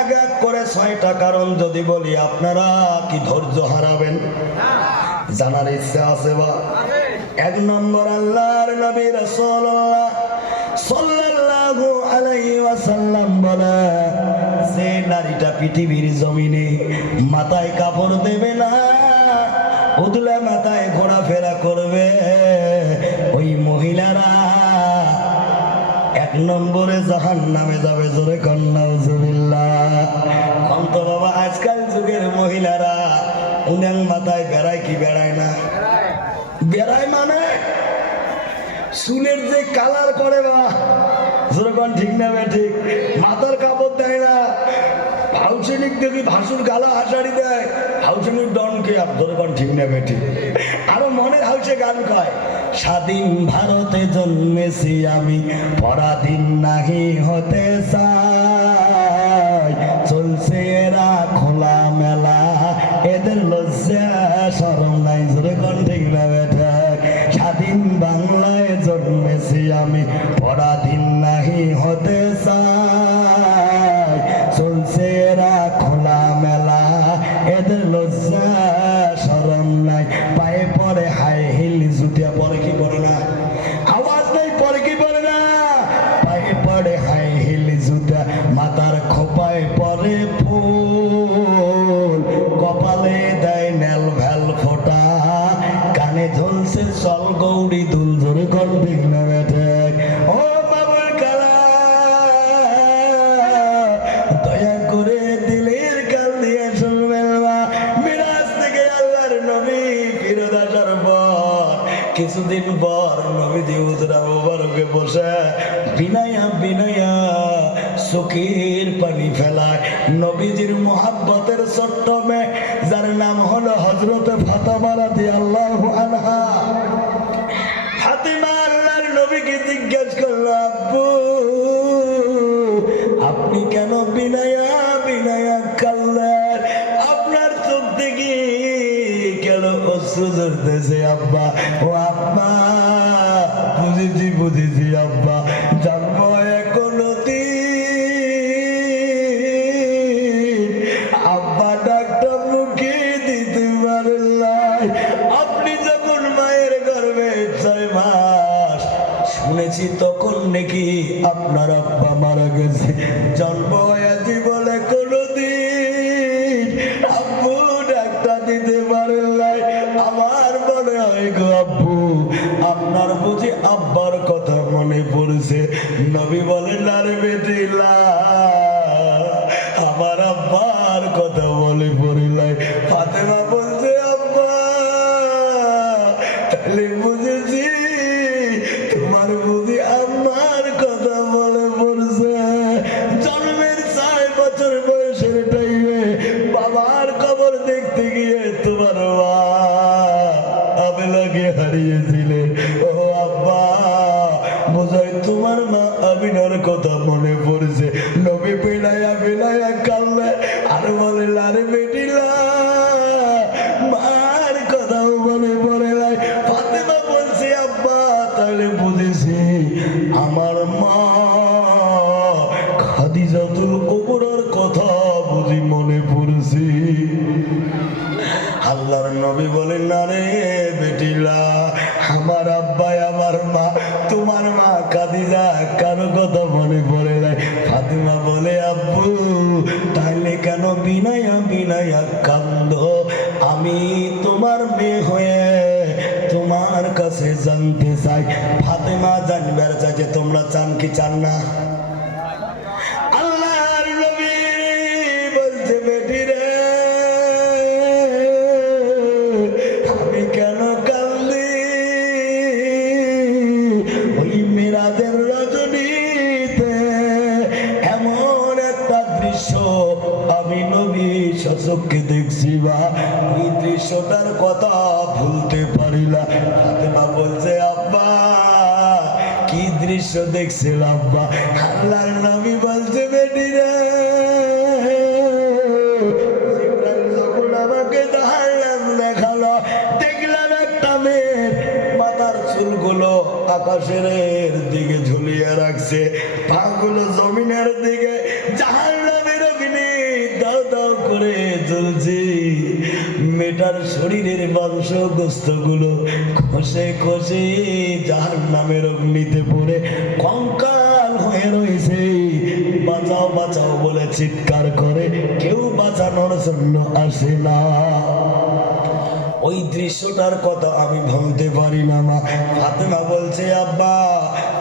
এক এক করে 6টা কারণ যদি বলি আপনারা কি ধৈর্য হারাবেন? জানার ইচ্ছা আছে বা? 1 নম্বর, আল্লাহর নবী রাসূলুল্লাহ সাল্লাল্লাহু আলাইহি ওয়াসাল্লাম বলে, যে নারীটা পৃথিবীর জমিনে মাথায় কাপড় দেবে না, উদলা মাথায় ঘোরাফেরা করবে, ওই মহিলারা 1 নম্বরে জাহান্নামে যাবে। জোরে কোন নাউজুবিল্লাহ। কন্ত বাবা, আজকাল যুগের মহিলারা উনাং মাথায় বেড়ায় কি বেড়ায় না? বেড়ায় মানে চুলের যে কালার করে বা, জোরে কোন ঠিক না বে ঠিক? মাথার কাপড় দেয় না, হাউসেনিক দেখি ভাসুর গালা হাসাড়ি দেয়, হাউসেনিক ডনকে আর। জোরে কোন ঠিক না বে ঠিক? আরো মনের হাউসে গান কয়, স্বাধীন ভারতে জন্মেছি আমি, পরাধীন নাহি হতে চাই, চলছে এরা খোলা মেলা, এদের লজ্জা শরম নাই। জোরে কোন ঠিক না বেটা? স্বাধীন বাংলায় জন্মেছি আমি, পরাধীন নাহি হতে চাই, চলছে এরা খোলা মেলা, এদের লজ্জা শরম নাই। পায়ে পরে হাই হিল জুতিয়া, পরে কি পরে না? আওয়াজ নেই, পরে কি পরে না? পায়ে পরে হাই হিল জুতা, মাথার খোপায় পরে ফুল, কপালে দেয় নেল ভেল ফোটা, কানে ঝুলছে চল গৌরী দুল। জোরে কোন ঠিক না বেঠে? ও বাবার কালা, দয়া করে দিলের কাল দিয়ে শুনবেন বা, মিরাজ থেকে আল্লাহর নবী ফিরত আসার পর কিছুদিন পর নবীজি হুজরা মুবারকে বসে বিনায়া বিনায়া চোখের পানি ফেলায়। নবীজির মুহাব্বতের ছোট্ট মেয়ে, যার নাম হলো হযরতে ফাতেমা রাদিয়াল্লাহু আনহা, ফাতেমা আল্লাহর নবীকে জিজ্ঞেস করলো, আব্বু আপনি কেন বিনায়া বিনায়া কাঁদলেন? আপনার চোখ থেকে কেন অশ্রু ঝরতেছে? আব্বা, ও আব্বা, বুঝেছি বুঝেছি আব্বা, জন্ম কোনদিন আব্বা ডাক্তার মুখে দিতে পারলাই। আপনি যখন মায়ের গর্ভে 6 মাস, শুনেছি তখন নাকি আপনার আব্বা মারা গেছে। জন্ম হয়েছি বলে কোনদিন আব্বু ডাক্তার দিতে পারলাই। আমার মনে হয় গো আব্বু, আপনার বুঝি আব্বার কথা মনে পড়ছে। নবী বলেন, আরে বেটিলা, আমার আব্বার কথা মনে পড়িলাই। ফাতেমা বলছে, আব্বা তাহলে বুঝেছি তোমার বুঝি আম্মার কথা মনে পড়ছে। জন্মের 4 বছর বয়সের টাইমে বাবার কবর দেখতে গিয়ে তোমার মা আবেলাকে হারিয়েছিলেন। ও আব্বা, বোঝাই তোমার মা আমিনার কথা মনে পড়ছে। নবী বেলায়া বেলায়া কাঁদলে আর বলে, আরে বেটিলা, মার কথাও মনে পড়ে নাই। ফাতেমা বলছে, আব্বা তাহলে বুঝেছি আমার মা খাদিজাতুল কুবরার কথা বুঝি মনে পড়ছে। আল্লাহর নবী বলেন, না রে বেটিলা, আমার আব্বা আমার মা, তোমার মা খাদিজা কারো কথা মনে পড়ে নাই। ফাতেমা বলে, আব্বু তাহলে কেন বিনায়া বিনায়া কান্দো? আমি তোমার মেয়ে হয়ে তোমার কাছে জানতে চাই। ফাতেমা জানবার চাই যে তোমরা চান কি চান না? আল্লাহর নবী বলছে, বেটি রে, আমি কেন কান্দি? ওই মিরাজের রজনীতে এমন একটা দৃশ্য আমি নবী সচক্ষে দেখছি, বা ওই দৃশ্যটার কথা ভুলতে পারি না। ফাতেমা বলছে, আব্বা কি দৃশ্য দেখছিল আব্বা? আল্লাহর নবী বলছে, বেটি রে, জিবরাইল যখন আমাকে জাহান্নাম দেখালো, দেখলাম একটা মেয়ের মাথার চুলগুলো আকাশের দিকে ঝুলিয়ে রাখছে, পাগুলো জমিনের দিকে, জাহান্নামের অগ্নি মহিলার শরীরের মাংস গোস্ত গুলো খসে খসে জাহান্নামের অগ্নিতে পড়ে কঙ্কাল হয়ে রয়েছে। বাঁচাও বাঁচাও বলে চিৎকার করে, কেউ বাঁচানোর জন্য আসে না। ওই দৃশ্যটার কথা আমি ভাবতে পারি না মা। ফাতেমা বলছে, আব্বা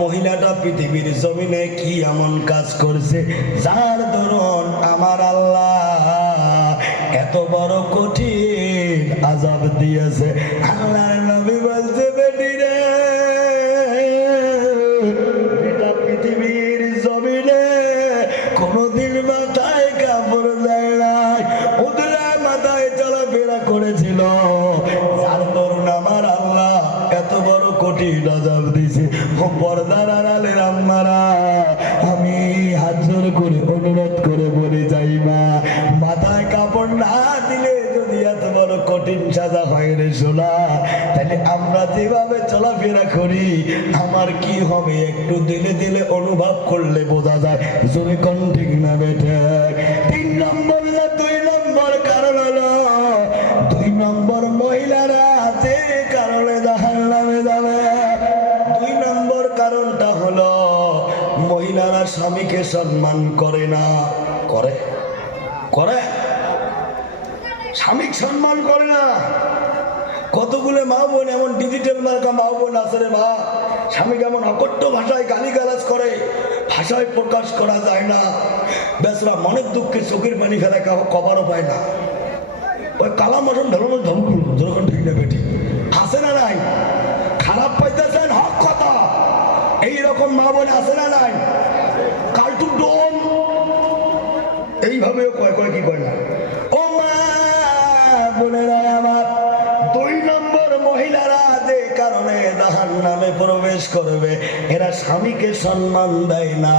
মহিলাটা পৃথিবীর জমিনে কি এমন কাজ করছে যার দরুন আমার আল্লাহ এত বড় কঠিন আযাব দিয়েছে। আল্লাহর নবী বলছে, বেটি রে, এটা পৃথিবীর জমিনে কোনদিন মাথায় কাপড় দেয় নাই, উদলা মাথায় চলাফেরা করেছিল, যার দরুন আমার আল্লাহ এত বড় কঠিন আযাব দিয়েছে। ও পর্দার আড়ালের আম্মারা, আমি হাত জোর করে অনুরোধ করে বলে যাই মা, মাথায় কাপড় না দিলে যদি এত বড় কঠিন সাজা হয় রে সোনা, তাহলে আমরা যেভাবে চলাফেরা করি আমার কি হবে একটু দিলে দিলে অনুভব করলে বোঝা যায়। জোরে কোন ঠিক না বেঠে? 3 নম্বর না 2 নম্বর কারণ হলো, 2 নম্বর মহিলারা যে কারণে জাহান্নামে যাবে। 2 নম্বর কারণটা হলো মহিলারা স্বামীকে সম্মান করে না। করে করে স্বামী সম্মান করে না। কতগুলো মা বোন এমন ডিজিটাল মার্কা মা বোন আছে রে মা, স্বামীকে এমন অকট্য ভাষায় গালিগালাজ করে, ভাষায় প্রকাশ করা যায় না। বেচারা মনের দুঃখে চোখের পানি ফেলে কবারও পায় না। ওই কালা মটন ধর্ম ধমকুল যখন ঠিক না বেটি আছে না নাই? খারাপ পাইতেছেন হক কথা, এইরকম মা বোন আছে না নাই? কালটু ডোম এইভাবে কয় কয় কি কয় না। ও মা বোনেরা আমার, 2 নম্বর মহিলারা যে কারণে জাহান্নামে প্রবেশ করবে, এরা স্বামীকে সম্মান দেয় না।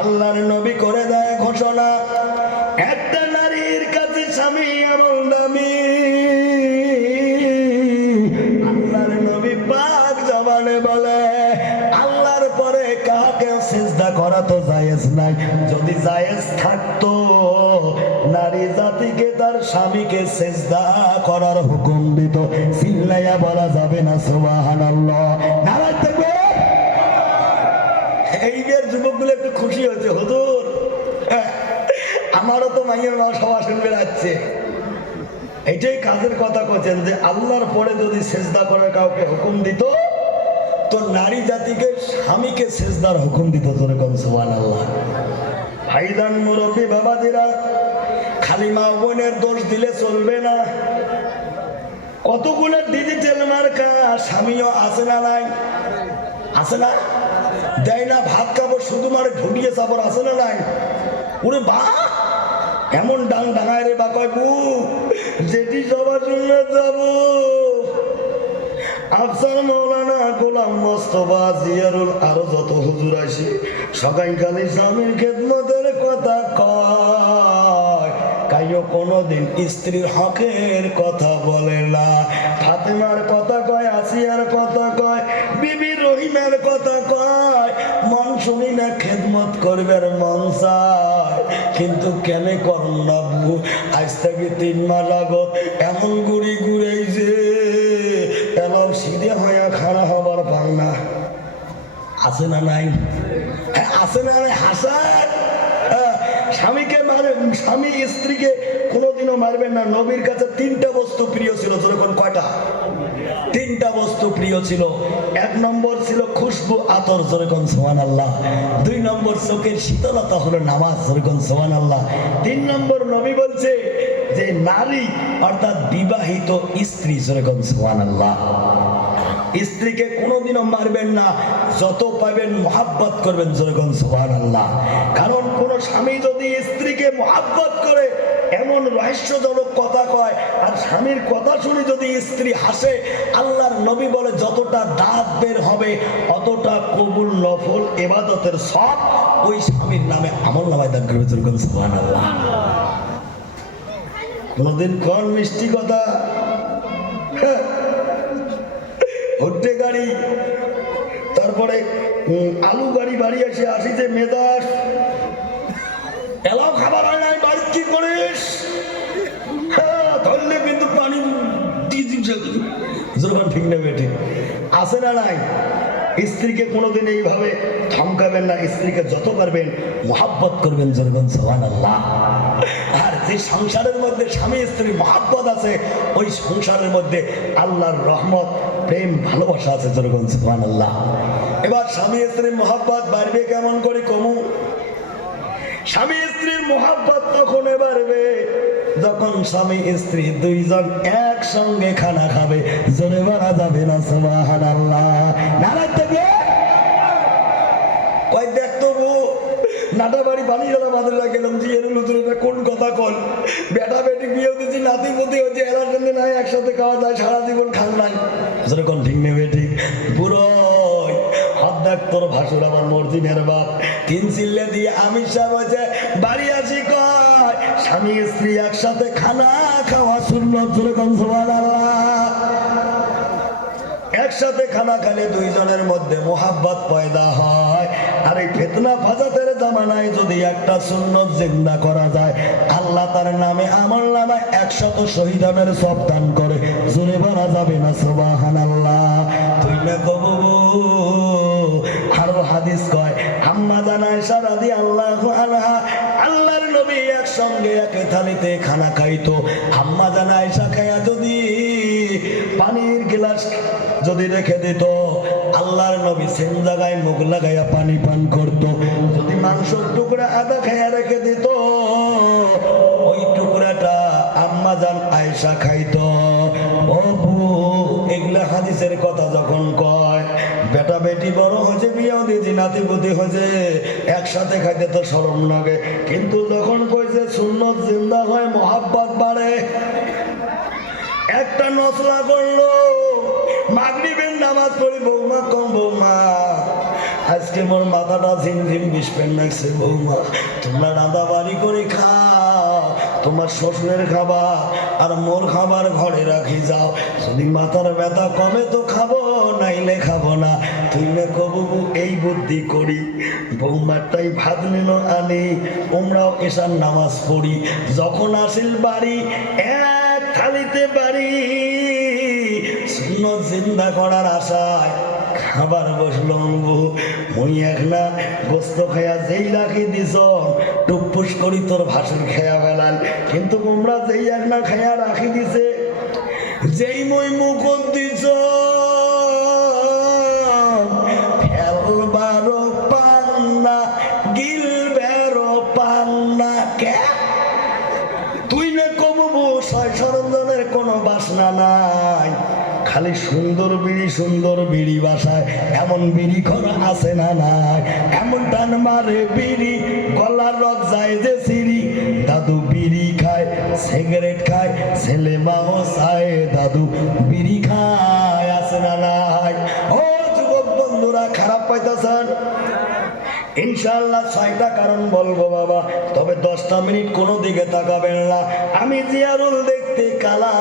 আল্লাহর নবী করে দেয় ঘোষণা, একটা নারীর কাছে স্বামী এমন দামি। আল্লাহর নবী পাক জবানে বলে, আল্লাহর পরে কাকে সিজদা করা তো জায়েজ নাই। যদি জায়েজ থাকতো নারী জাতিকে তার স্বামীকে সিজদা করার হুকুম দিত। চিল্লাইয়া বলা যাবে না সুবহানাল্লাহ? নারায়ে তাকবীর। এই যে যুবকগুলো একটু খুশি হচ্ছে, হুজুর আমারও তো মাইয়ের মা সভা শুনবে যাচ্ছে। এটাই কাজের কথা করছেন যে আল্লাহর পরে যদি সিজদা করার কাউকে হুকুম দিত তো নারী জাতিকে স্বামীকে সিজদার হুকুম দিত। যেরকম সুবহানাল্লাহ। ভাইজান মুরব্বী বাবাজিরা, খালি মা বোনের দোষ দিলে চলবে না। কতগুলো ডিজিটাল মার্কা স্বামীও আছে না নাই? আছে না? দেয় না ভাত খাবো শুধু মারে ঢুকিয়ে চাপড় আছে না নাই? ওরে বা এমন ডাং ডাঙায় রে বা কয় বু যেটি সবার জন্য যাবো। আফসার মৌলানা গোলাম মোস্তফা জিয়ারুল আরো যত হুজুর আসি সকালকালে স্বামীর খেদমতের কথা কয়, কাইও কোনোদিন স্ত্রীর হকের কথা বলে না। ফাতেমার কথা কয়, আসিয়ার কথা কয়, বিবি রহিমের কথা কয়, মন শুনি না খেদমত করবার মন চায়, কিন্তু কেন করুন না বু? আজ থেকে 3 মাস আগত এমন গুড়ি ঘুরেছে এমন সিধে হইয়া খাড়া হবার পাং না। আছে না নাই? হ্যাঁ আছে না নাই? হাসান স্বামীকে মারে, স্বামী স্ত্রীকে কোনোদিনও মারবেন না। নবীর কাছে 3টা বস্তু প্রিয় ছিল। যেরকম কয়টা? 3টা বস্তু প্রিয় ছিল। 1 নম্বর ছিল খুশবু আতর, যেরকম সুবহানাল্লাহ। 2 নম্বর চোখের শীতলতা হলো নামাজ, যেরকম সুবহানাল্লাহ। 3 নম্বর নবী বলছে যে নারী অর্থাৎ বিবাহিত স্ত্রী, যেরকম সুবহানাল্লাহ। স্ত্রীকে কোনোদিনও মারবেন না, যত পাবেন মহাব্বত করবেন, যেরকম সুবহানাল্লাহ। কারণ কোন স্বামী যদি স্ত্রীকে মহাব্বত করে এমন রহস্যজনক কথা কয় আর স্বামীর কথা শুনে যদি স্ত্রী হাসে, আল্লাহর নবী বলে যতটা দাঁত বের হবে অতটা কবুল নফল ইবাদতের সব ওই স্বামীর নামে আমল নামায় দান করবে, যেরকম সুবহানাল্লাহ। কোনদিন কোন মিষ্টি কথা হট্টে গাড়ি, তারপরে আলু গাড়ি বাড়ি এসে আসি যে মেজাজ এলাও খাবার হয় নাই, বাড়ি কি করিস? জোরবান ঠিক নেবে ঠিক আছে না নাই? স্ত্রীকে কোনোদিন এইভাবে ধমকাবেন না, স্ত্রীকে যত পারবেন মহাব্বত করবেন, জোরবান সুবহানাল্লাহ। আর যে সংসারের মধ্যে স্বামী স্ত্রী মহাব্বত আছে, ওই সংসারের মধ্যে আল্লাহর রহমত, প্রেম, ভালোবাসা আছে, জোরবান সুবহানাল্লাহ। এবার স্বামী স্ত্রীর মহাব্বত বাড়বে কেমন করে কমু? স্বামী স্ত্রীর মহাব্বত তখন বাড়বে যখন স্বামী স্ত্রী দুইজন একসঙ্গে খানা খাবে, জোরে বলা যাবে না সুবহানাল্লাহ। নারায়ে তাকবীর। কই দেখতো বউ নাটা বাড়ি বানিয়ে গেলাম, মাদ্রাসা গেলাম, যে এর নতুন কোন কথা কল, বেটা বেটি বিয়ে দিচ্ছি, নাতি পুতি হচ্ছে, এলার জন্য নাই একসাথে খাওয়া যায়, সারা জীবন খান নাই, যেরকম ঠিক নেবে ঠিক। বুড়ো দেখ তোর ভাসুর আমার মর্জিনের বাপ, তিন চিল্লে দিয়ে আমি সাহেব হয়েছে বাড়ি আসি, কয় স্বামী স্ত্রী একসাথে খানা খাওয়া সুন্নাত, যেরকম সুবহানাল্লাহ। একসাথে খানা খেলে দুইজনের মধ্যে মোহাব্বত পয়দা হয়। আর এই ফিতনা ফাসাদের জামানায় যদি একটা সুন্নত জিন্দা করা যায়, আল্লাহ তার নামে আমলনামায় 100 শহীদানের সওয়াব দান করে, জোরে বলা যাবে না সুবহানাল্লাহ। তুই না কবু আরো হাদিস কয়, আম্মা জান আয়েশা রাদিয়াল্লাহু আনহা আল্লাহর নবী একসঙ্গে একে থালিতে খানা খাইতো। আম্মা জান আয়েশা খায়া যদি পানির গ্লাস যদি রেখে দিত, আল্লাহর নবী সেম জায়গায় মুখ লাগাইয়া পানি পান করত। যদি মাংসের টুকরা আদা খাইয়া রেখে দিত, ওই টুকরাটা আম্মা জান আয়েশা খাইতো। ও বউ, এগুলা হাদিসের কথা যখন কয়, বেটা বেটি বড় হয়েছে, বিয়েও দিয়েছি, নাতি পুতি হয়েছে, একসাথে খাইতে তো শরম লাগে, কিন্তু যখন কইছে সুন্নত জিন্দা হয়, মহাব্বত বাড়ে। একটা নসলা করলো, মাগরিবের নামাজ পড়ি, বৌমা কম, বৌমা আজকে মোর মাথাটা ঝিমঝিম বিষপেন লাগছে, বৌমা তোমরা রাঁধা বাড়ি করে খাও, তোমার শ্বশুরের খাবার আর মোর খাবার ঘরে রাখি যাও, যদি মাথার ব্যথা কমে তো খাবো, নাইলে খাবো না। তুই না কবু এই বুদ্ধি করি, বৌমারটাই ভাত নিল আনি, তোমরাও এসার নামাজ পড়ি, যখন আসিল বাড়ি এক থালিতে বাড়ি সুন্নত জিন্দা করার আশায় খাবার বসলো, মুই একলা গোস্ত খাইয়া যেই রাখি দিছ, টুকপুস করি তোর ভাসুর খেয়া ফেলাল, কিন্তু তোমরা যেই একলা খাইয়া রাখি দিছে, যেই মই মুখ দিছ, ফেলবারও পান্না গিলবেরও পান্না। কে তুই না কমবু, ছয় সরঞ্জনের কোনো বাসনা নাই, খালি সুন্দর বিড়ি বাসায়, এমন বিড়ি করা আছে না নাই, এমন টান মারে বিড়ি গলার রক যায় যে সিঁড়ি, দাদু বিড়ি খায়, সিগারেট খায়, ছেলে মাও চায়, দাদু বিড়ি খায়, আছে না নাই? ও যুবক বন্ধুরা, খারাপ পাইতেছেন? ইনশাআল্লাহ 6টা কারণ বলবো বাবা, তবে 10টা মিনিট কোনো দিকে তাকাবেন না। আমি জিয়ারুল দেখতে কালা,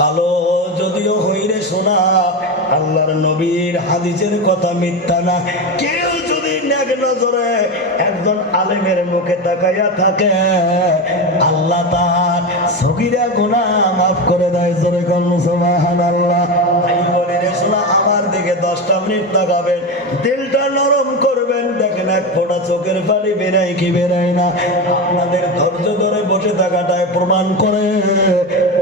কালো যদিও হইরে শোনা, আল্লাহর নবীর হাদিসের কথা মিথ্যা না। কেউ যদি নেক নজরে একজন আলেমের মুখে তাকাইয়া থাকে, আল্লাহ তার সগীরা গুনাহ মাফ করে দেয়, জোরে কোন সুবহানাল্লাহ। তাই বলি রে শোনা, আমার দিকে 10টা মিনিট তাকাবেন, দিলটা নরম করবেন, দেখেন এক ফোঁটা চোখের পানি বেরাই কি বেরাই না। আপনাদের ধৈর্য ধরে বসে থাকাটাই প্রমাণ করে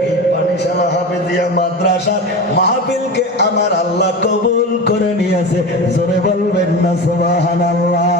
এই পানিশালা হাফেজিয়া মাদ্রাসার মাহফিলকে আমার আল্লাহ কবুল করে নিয়েছে, জোরে বলবেন না সুবহানাল্লাহ।